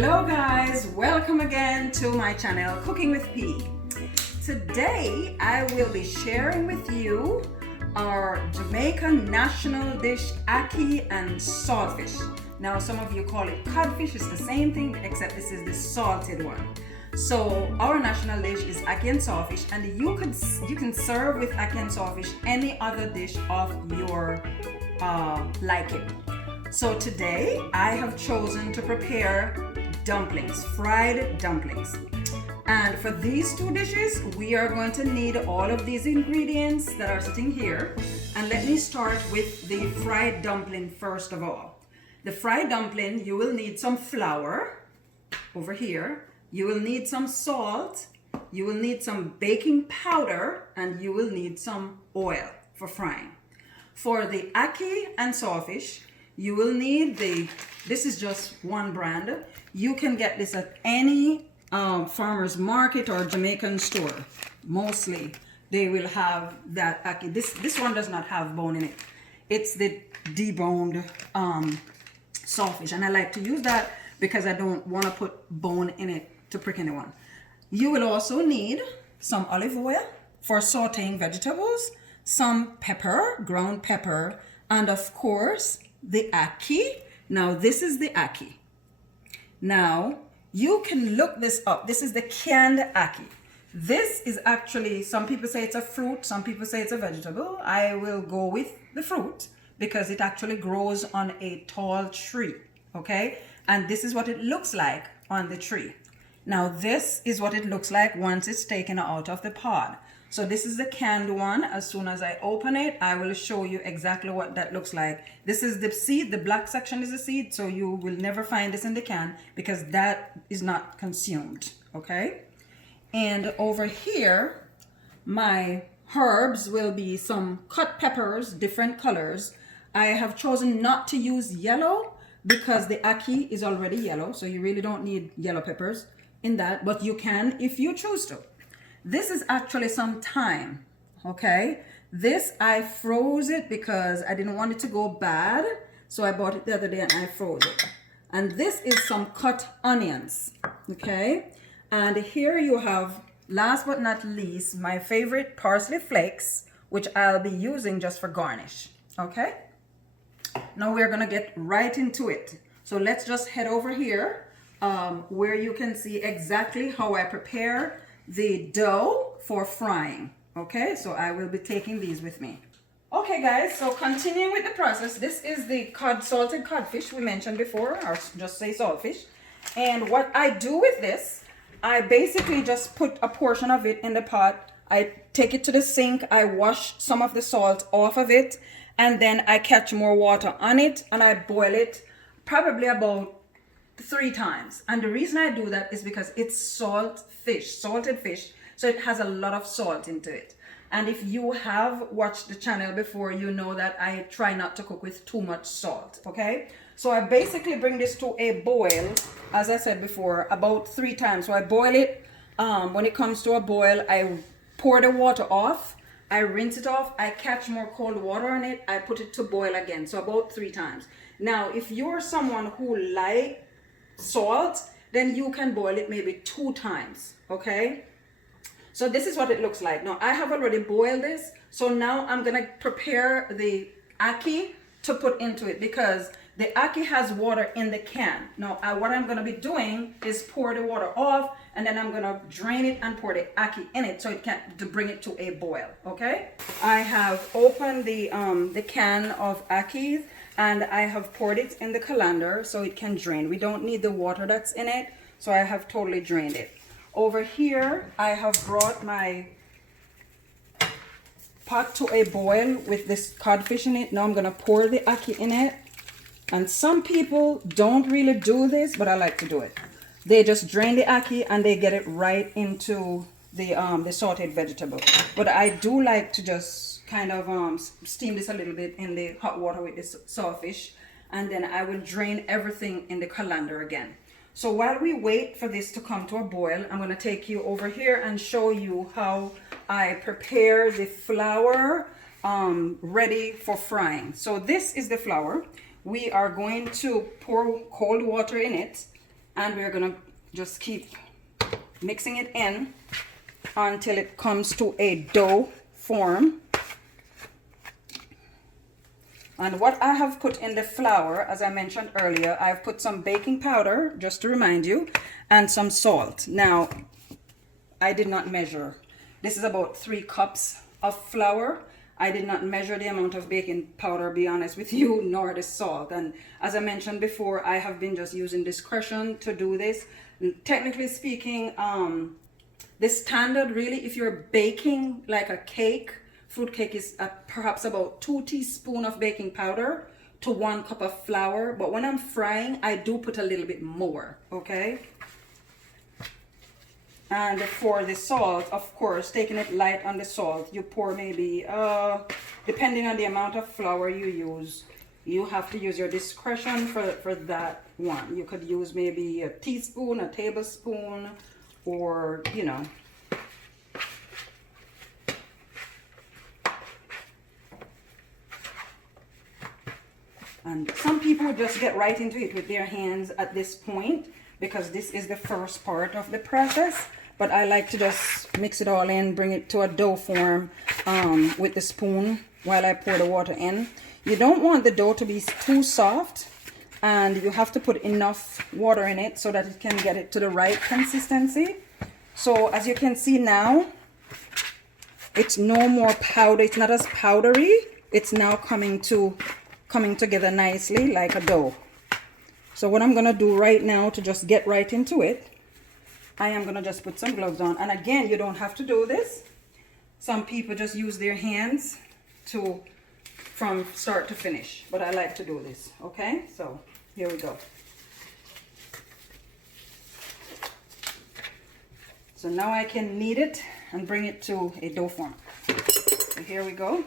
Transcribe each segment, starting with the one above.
Hello guys, welcome again to my channel Cooking with P. Today I will be sharing with you our Jamaican national dish Ackee and Saltfish. Now some of you call it codfish, it's the same thing except this is the salted one. So our national dish is Ackee and Saltfish, and you can serve with Ackee and Saltfish any other dish of your liking. So today I have chosen to prepare dumplings, fried dumplings. And for these two dishes, we are going to need all of these ingredients that are sitting here. And let me start with the fried dumpling first of all. The fried dumpling, you will need some flour over here. You will need some salt. You will need some baking powder, and you will need some oil for frying. For the Ackee and Saltfish, you will need this is just one brand. You can get this at any farmer's market or Jamaican store. Mostly they will have that Ackee. This one does not have bone in it. It's the deboned saltfish, and I like to use that because I don't want to put bone in it to prick anyone. You will also need some olive oil for sauteing vegetables, some pepper, ground pepper, and of course the Ackee. Now this is the Ackee. Now you can look this up. This is the canned Ackee. This is actually, some people say it's a fruit, some people say it's a vegetable. I will go with the fruit because it actually grows on a tall tree, okay? And this is what it looks like on the tree. Now this is what it looks like once it's taken out of the pod. So this is the canned one. As soon as I open it, I will show you exactly what that looks like. This is the seed, the black section is the seed, so you will never find this in the can because that is not consumed, okay? And over here, my herbs will be some cut peppers, different colors. I have chosen not to use yellow because the Ackee is already yellow, so you really don't need yellow peppers in that, but you can if you choose to. This is actually some thyme, okay? This I froze it because I didn't want it to go bad, so I bought it the other day and I froze it. And this is some cut onions, okay? And here you have, last but not least, my favorite parsley flakes, which I'll be using just for garnish, okay? Now we're gonna get right into it. So let's just head over here where you can see exactly how I prepare the dough for frying. Okay, so I will be taking these with me. Okay guys, so continuing with the process, this is the salted codfish we mentioned before, or just say saltfish. And what I do with this, I basically just put a portion of it in the pot. I take it to the sink, I wash some of the salt off of it, and then I catch more water on it and I boil it probably about 3 times. And the reason I do that is because it's salted fish, so it has a lot of salt into it. And if you have watched the channel before, you know that I try not to cook with too much salt, okay? So I basically bring this to a boil, as I said before, about 3 times. So I boil it. When it comes to a boil, I pour the water off, I rinse it off, I catch more cold water on it, I put it to boil again. So about 3 times. Now, if you're someone who likes salt, then you can boil it maybe 2 times, okay? So this is what it looks like. Now I have already boiled this, so now I'm gonna prepare the Ackee to put into it because the Ackee has water in the can. Now what I'm gonna be doing is pour the water off, and then I'm gonna drain it and pour the Ackee in it so it can to bring it to a boil, okay? I have opened the can of Ackee, and I have poured it in the colander so it can drain. We don't need the water that's in it, so I have totally drained it. Over here, I have brought my pot to a boil with this codfish in it. Now I'm gonna pour the Ackee in it. And some people don't really do this, but I like to do it. They just drain the Ackee and they get it right into the sauteed vegetable. But I do like to just kind of steam this a little bit in the hot water with this saltfish, and then I will drain everything in the colander again. So while we wait for this to come to a boil, I'm going to take you over here and show you how I prepare the flour ready for frying. So this is the flour. We are going to pour cold water in it, and we're gonna just keep mixing it in until it comes to a dough form. And what I have put in the flour, as I mentioned earlier, I've put some baking powder, just to remind you, and some salt. Now, I did not measure. This is about 3 cups of flour. I did not measure the amount of baking powder, be honest with you, nor the salt. And as I mentioned before, I have been just using discretion to do this. Technically speaking, the standard really, if you're baking like a cake, fruit cake, is perhaps about 2 teaspoons of baking powder to 1 cup of flour. But when I'm frying, I do put a little bit more, okay? And for the salt, of course, taking it light on the salt, you pour maybe, depending on the amount of flour you use, you have to use your discretion for that one. You could use maybe a teaspoon, a tablespoon, or, you know. And some people just get right into it with their hands at this point, because this is the first part of the process. But I like to just mix it all in, bring it to a dough form with the spoon while I pour the water in. You don't want the dough to be too soft, and you have to put enough water in it so that it can get it to the right consistency. So as you can see now, it's no more powder. It's not as powdery. It's now coming together nicely like a dough. So what I'm gonna do right now to just get right into it, I am gonna just put some gloves on. And again, you don't have to do this. Some people just use their hands from start to finish, but I like to do this, okay? So here we go. So now I can knead it and bring it to a dough form. So here we go.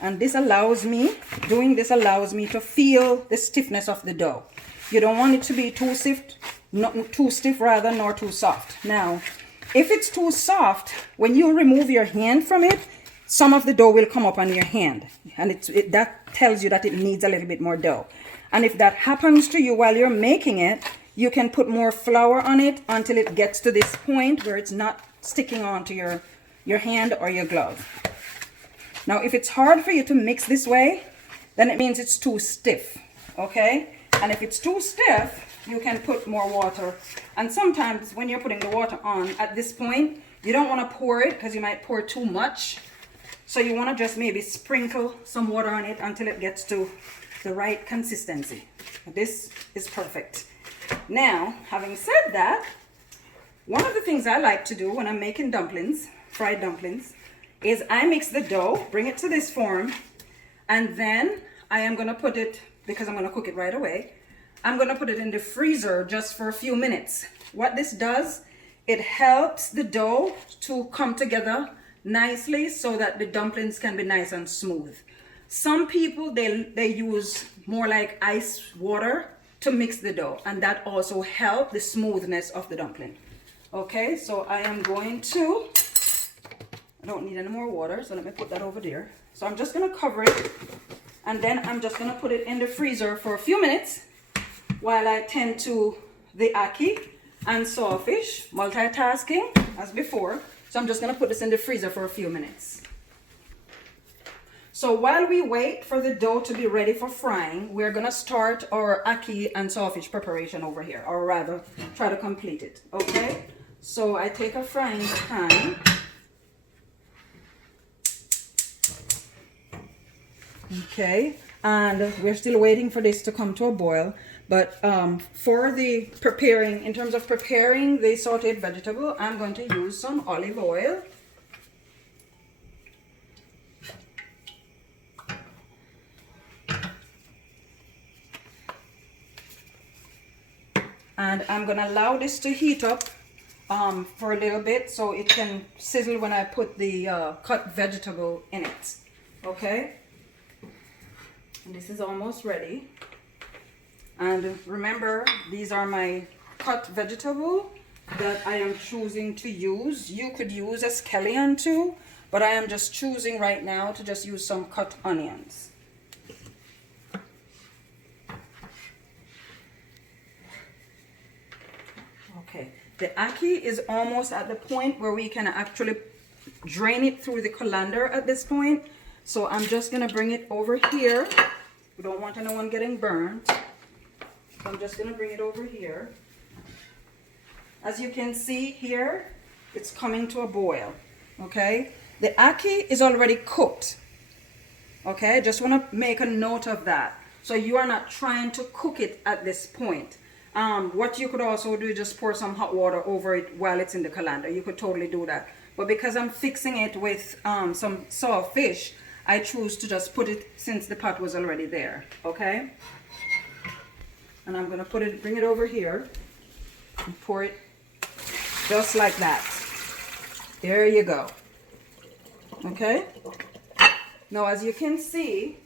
And this allows me, doing this allows me to feel the stiffness of the dough. You don't want it to be too stiff, not too stiff rather, nor too soft. Now, if it's too soft, when you remove your hand from it, some of the dough will come up on your hand. And that tells you that it needs a little bit more dough. And if that happens to you while you're making it, you can put more flour on it until it gets to this point where it's not sticking onto your hand or your glove. Now, if it's hard for you to mix this way, then it means it's too stiff, okay? And if it's too stiff, you can put more water. And sometimes when you're putting the water on at this point, you don't want to pour it because you might pour too much. So you want to just maybe sprinkle some water on it until it gets to the right consistency. This is perfect. Now, having said that, one of the things I like to do when I'm making dumplings, fried dumplings, is I mix the dough, bring it to this form, and then I am going to put it, because I'm going to cook it right away, I'm going to put it in the freezer just for a few minutes. What this does, it helps the dough to come together nicely so that the dumplings can be nice and smooth. Some people, they use more like ice water to mix the dough, and that also helps the smoothness of the dumpling. Okay, so I am going to, I don't need any more water, so let me put that over there. So I'm just going to cover it, and then I'm just going to put it in the freezer for a few minutes while I tend to the ackee and saltfish, multitasking as before. So I'm just going to put this in the freezer for a few minutes. So while we wait for the dough to be ready for frying, we're going to start our ackee and saltfish preparation over here, or rather try to complete it, okay? So I take a frying pan. Okay, and we're still waiting for this to come to a boil. But for the preparing, in terms of preparing the sauteed vegetable, I'm going to use some olive oil. And I'm going to allow this to heat up for a little bit so it can sizzle when I put the cut vegetable in it. Okay? And this is almost ready. And remember, these are my cut vegetable that I am choosing to use. You could use a scallion too, but I am just choosing right now to just use some cut onions. The ackee is almost at the point where we can actually drain it through the colander at this point. So I'm just gonna bring it over here. We don't want anyone getting burned. So I'm just gonna bring it over here. As you can see here, it's coming to a boil, okay? The ackee is already cooked, okay? Just wanna make a note of that. So you are not trying to cook it at this point. What you could also do is just pour some hot water over it while it's in the colander. You could totally do that. But because I'm fixing it with some saltfish, I choose to just put it since the pot was already there, okay? And I'm gonna bring it over here and pour it just like that. There you go, okay? Now as you can see,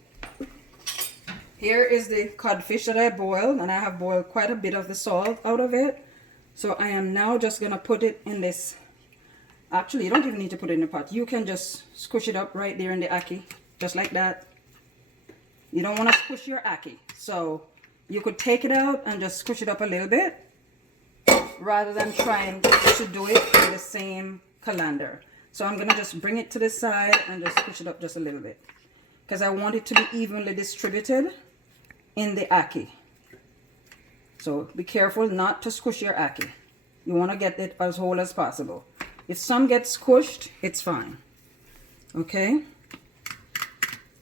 here is the codfish that I boiled, and I have boiled quite a bit of the salt out of it. So I am now just gonna put it in this. Actually, you don't even need to put it in the pot. You can just squish it up right there in the ackee, just like that. You don't want to squish your ackee, so you could take it out and just squish it up a little bit, rather than trying to do it in the same colander. So I'm gonna just bring it to the side and just squish it up just a little bit, because I want it to be evenly distributed in the ackee. So be careful not to squish your ackee. You want to get it as whole as possible. If some gets squished, it's fine. Okay?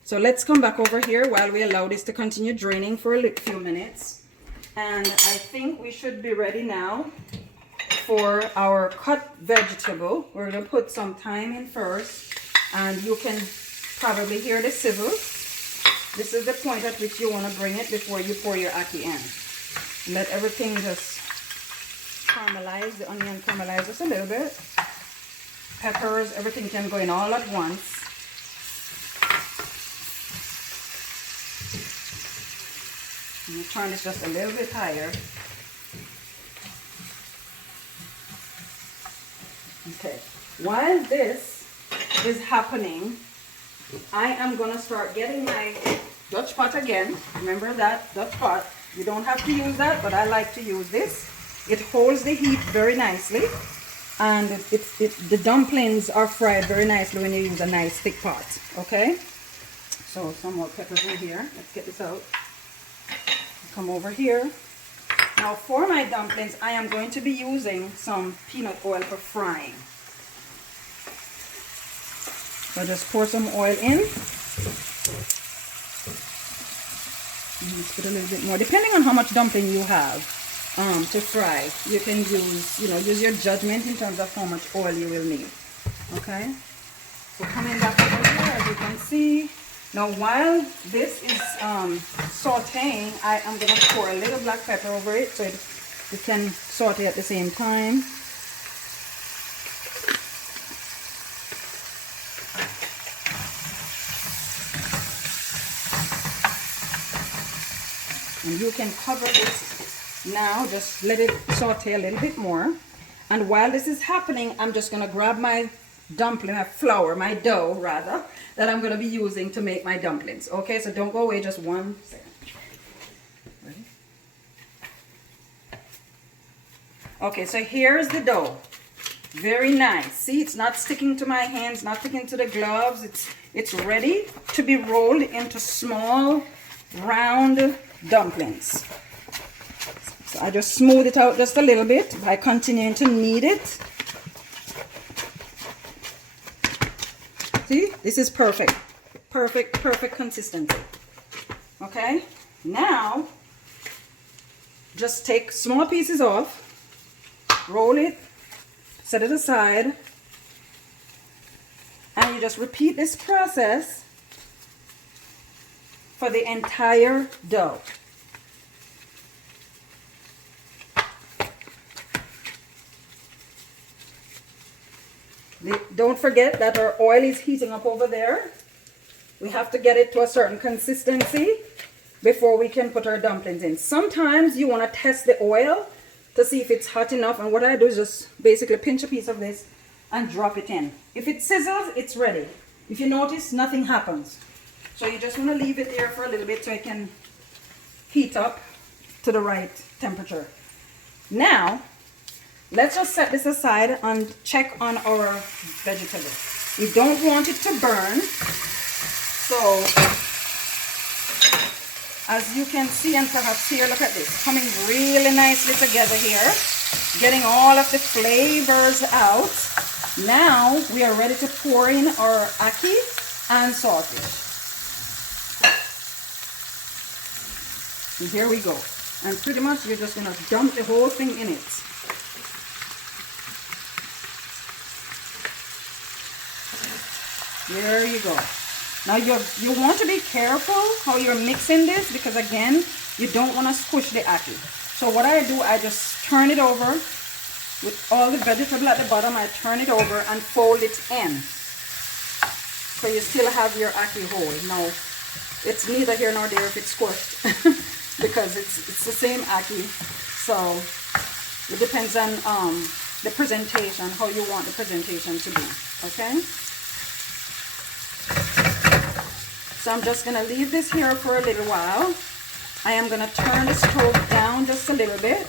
So let's come back over here while we allow this to continue draining for a few minutes. And I think we should be ready now for our cut vegetable. We're going to put some thyme in first, and you can probably hear the sizzle. This is the point at which you want to bring it before you pour your ackee in. Let everything just caramelize, the onion caramelize just a little bit. Peppers, everything can go in all at once. And you turn this just a little bit higher. Okay, while this is happening, I am going to start getting my Dutch pot again. Remember that Dutch pot. You don't have to use that, but I like to use this. It holds the heat very nicely, and the dumplings are fried very nicely when you use a nice thick pot. Okay, so some more peppers in here. Let's get this out. Come over here. Now for my dumplings, I am going to be using some peanut oil for frying. So just pour some oil in. Let's put a little bit more, depending on how much dumpling you have to fry. You can use your judgment in terms of how much oil you will need. Okay. So coming back over here, as you can see. Now while this is sauteing, I am going to pour a little black pepper over it so it can saute at the same time. And you can cover this now, just let it saute a little bit more. And while this is happening, I'm just going to grab my dumpling, my flour, my dough rather, that I'm going to be using to make my dumplings. Okay, so don't go away, just 1 second. Ready? Okay, so here's the dough. Very nice. See, it's not sticking to my hands, not sticking to the gloves. It's ready to be rolled into small, round dumplings. So I just smooth it out just a little bit by continuing to knead it. See, this is perfect. Perfect consistency. Okay, now just take small pieces off, roll it, set it aside, and you just repeat this process for the entire dough. Don't forget that our oil is heating up over there. We have to get it to a certain consistency before we can put our dumplings in. Sometimes you want to test the oil to see if it's hot enough, and what I do is just basically pinch a piece of this and drop it in. If it sizzles, it's ready. If you notice, nothing happens. So you just want to leave it there for a little bit so it can heat up to the right temperature. Now, let's just set this aside and check on our vegetable. We don't want it to burn. So as you can see, and perhaps here, look at this, coming really nicely together here, getting all of the flavors out. Now we are ready to pour in our ackee and saltfish. And here we go. And pretty much you're just gonna dump the whole thing in it. There you go. Now you want to be careful how you're mixing this, because again, you don't want to squish the ackee. So what I do, I just turn it over with all the vegetable at the bottom. I turn it over and fold it in. So you still have your ackee whole. Now, it's neither here nor there if it's squished because it's the same ackee. So it depends on the presentation, how you want the presentation to be. Okay? So I'm just going to leave this here for a little while. I am going to turn the stove down just a little bit.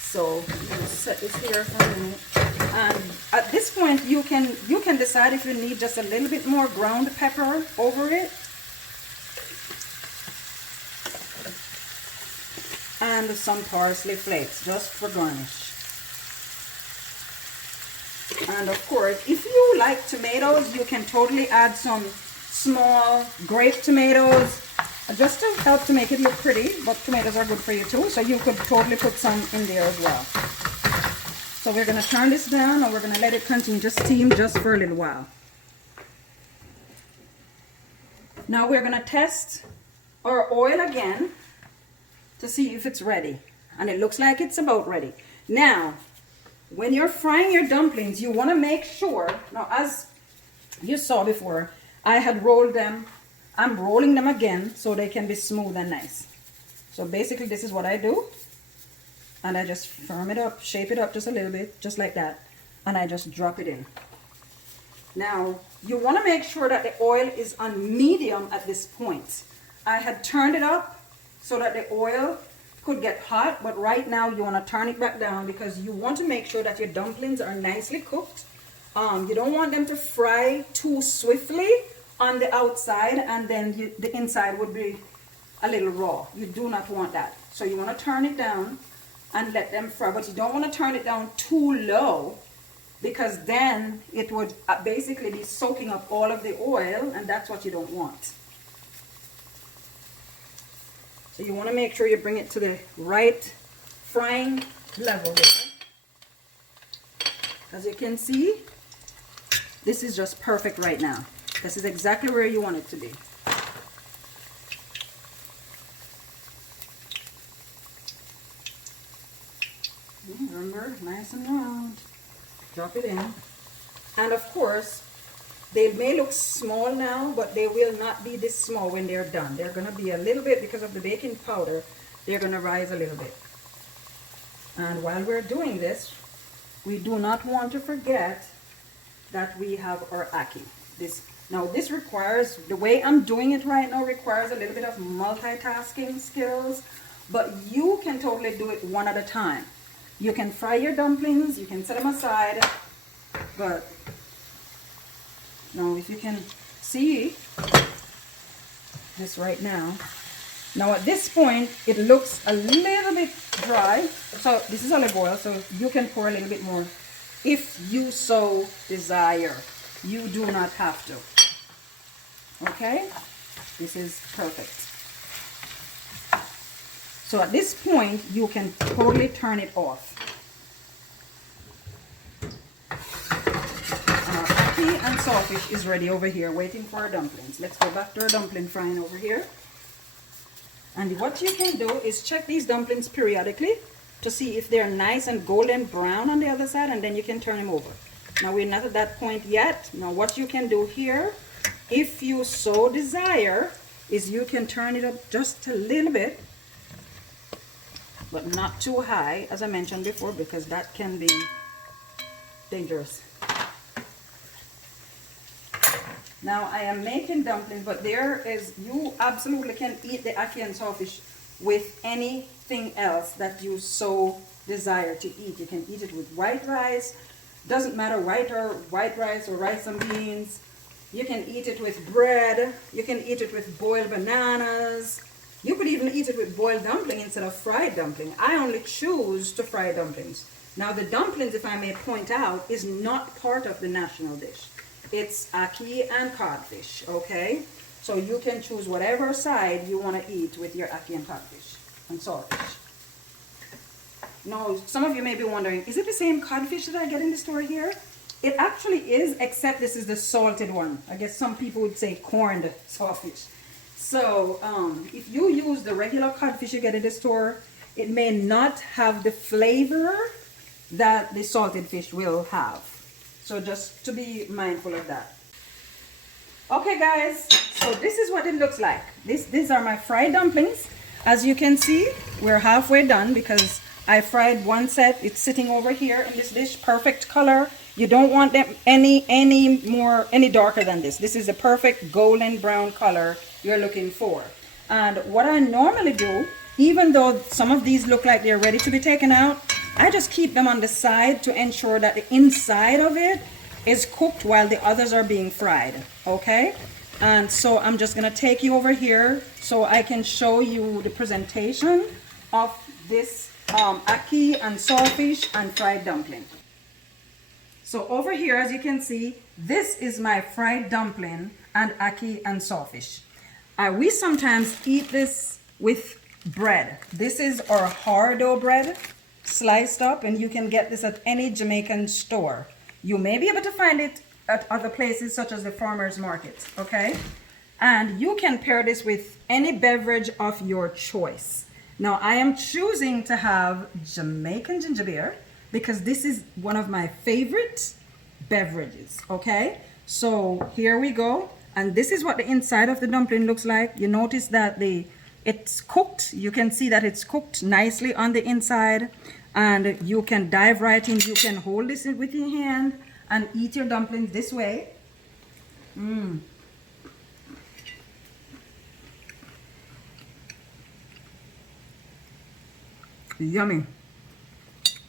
So I'm going to set this here for a minute. And at this point, you can decide if you need just a little bit more ground pepper over it. And some parsley flakes just for garnish. And of course, if you like tomatoes, you can totally add some small grape tomatoes just to help to make it look pretty. But tomatoes are good for you too, so you could totally put some in there as well. So we're going to turn this down, and we're going to let it continue to steam just for a little while. Now we're going to test our oil again to see if it's ready. And it looks like it's about ready. Now, when you're frying your dumplings, you want to make sure, now as you saw before, I had rolled them. I'm rolling them again so they can be smooth and nice. So basically this is what I do. And I just firm it up, shape it up just a little bit, just like that. And I just drop it in. Now, you want to make sure that the oil is on medium at this point. I had turned it up so that the oil could get hot, but right now you want to turn it back down because you want to make sure that your dumplings are nicely cooked. You don't want them to fry too swiftly on the outside, and then the inside would be a little raw. You do not want that. So you want to turn it down and let them fry, but you don't want to turn it down too low, because then it would basically be soaking up all of the oil, and that's what you don't want. So you want to make sure you bring it to the right frying level there. As you can see, this is just perfect right now. This is exactly where you want it to be. Remember, nice and round. Drop it in. And of course, they may look small now, but they will not be this small when they're done. They're going to be a little bit, because of the baking powder, they're going to rise a little bit. And while we're doing this, we do not want to forget that we have our ackee. Now this requires, the way I'm doing it right now requires a little bit of multitasking skills, but you can totally do it one at a time. You can fry your dumplings, you can set them aside, but now if you can see this right now. Now at this point, it looks a little bit dry. So this is olive oil, so you can pour a little bit more if you so desire. You do not have to. Okay? This is perfect. So at this point, you can totally turn it off. And our ackee and saltfish is ready over here, waiting for our dumplings. Let's go back to our dumpling frying over here. And what you can do is check these dumplings periodically to see if they're nice and golden brown on the other side, and then you can turn them over. Now we're not at that point yet. Now what you can do here, if you so desire, is you can turn it up just a little bit, but not too high, as I mentioned before, because that can be dangerous. Now I am making dumplings, but you absolutely can eat the ackee and saltfish with anything else that you so desire to eat. You can eat it with white rice, doesn't matter white rice or rice and beans. You can eat it with bread, you can eat it with boiled bananas. You could even eat it with boiled dumpling instead of fried dumpling. I only choose to fry dumplings. Now the dumplings, if I may point out, is not part of the national dish. It's ackee and codfish, okay? So you can choose whatever side you want to eat with your ackee and codfish and saltfish. Now, some of you may be wondering, is it the same codfish that I get in the store here? It actually is, except this is the salted one. I guess some people would say corned saltfish. So if you use the regular codfish you get in the store, it may not have the flavor that the salted fish will have. So just to be mindful of that. Okay guys, so this is what it looks like. These are my fried dumplings. As you can see, we're halfway done because I fried one set. It's sitting over here in this dish, perfect color. You don't want them any darker than this. This is the perfect golden brown color you're looking for. And what I normally do, even though some of these look like they're ready to be taken out, I just keep them on the side to ensure that the inside of it is cooked while the others are being fried, okay? And so I'm just gonna take you over here so I can show you the presentation of this ackee and saltfish and fried dumpling. So over here, as you can see, this is my fried dumpling and ackee and saltfish. We sometimes eat this with bread. This is our hardo bread, sliced up, and you can get this at any Jamaican store. You may be able to find it at other places such as the farmers markets, okay? And you can pair this with any beverage of your choice. Now I am choosing to have Jamaican ginger beer because this is one of my favorite beverages, okay? So here we go. And this is what the inside of the dumpling looks like. You notice that it's cooked. You can see that it's cooked nicely on the inside. And you can dive right in. You can hold this with your hand and eat your dumplings this way. Yummy.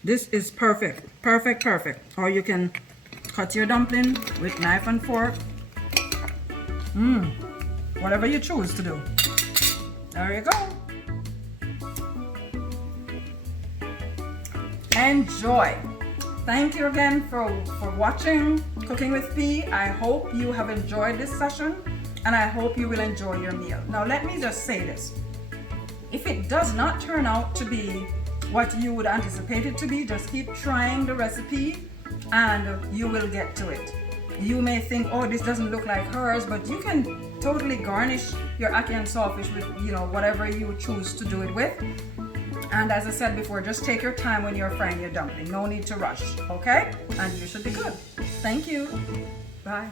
This is perfect, perfect, perfect. Or you can cut your dumpling with knife and fork. Whatever you choose to do. There you go. Enjoy. Thank you again for watching Cooking with P. I hope you have enjoyed this session and I hope you will enjoy your meal. Now let me just say this. If it does not turn out to be what you would anticipate it to be, just keep trying the recipe and you will get to it. You may think, oh, this doesn't look like hers, but you can totally garnish your ackee and saltfish with, whatever you choose to do it with. And as I said before, just take your time when you're frying your dumpling. No need to rush, okay? And you should be good. Thank you. Bye.